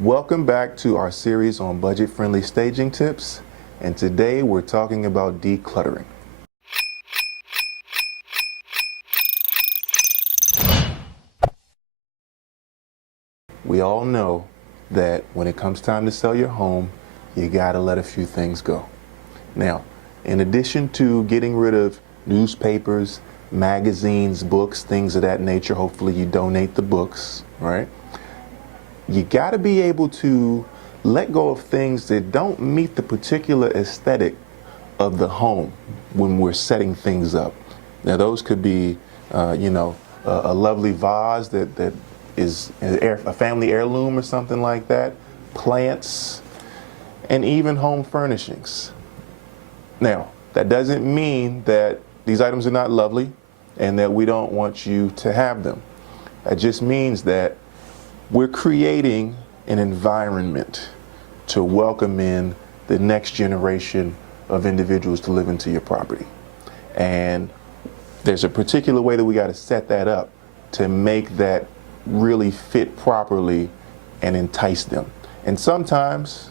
Welcome back to our series on budget-friendly staging tips, and today we're talking about decluttering. We all know that when it comes time to sell your home, you gotta let a few things go. Now, in addition to getting rid of newspapers, magazines, books, things of that nature, hopefully you donate the books, right? You gotta be able to let go of things that don't meet the particular aesthetic of the home when we're setting things up. Now those could be, a lovely vase that is a family heirloom or something like that, plants, and even home furnishings. Now, that doesn't mean that these items are not lovely and that we don't want you to have them. That just means that we're creating an environment to welcome in the next generation of individuals to live into your property. And there's a particular way that we got to set that up to make that really fit properly and entice them. And sometimes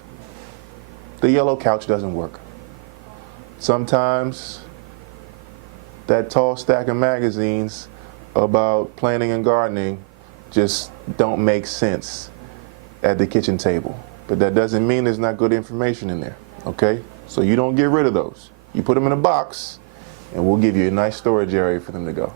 the yellow couch doesn't work. Sometimes that tall stack of magazines about planting and gardening just don't make sense at the kitchen table. But that doesn't mean there's not good information in there, okay? So you don't get rid of those. You put them in a box and we'll give you a nice storage area for them to go.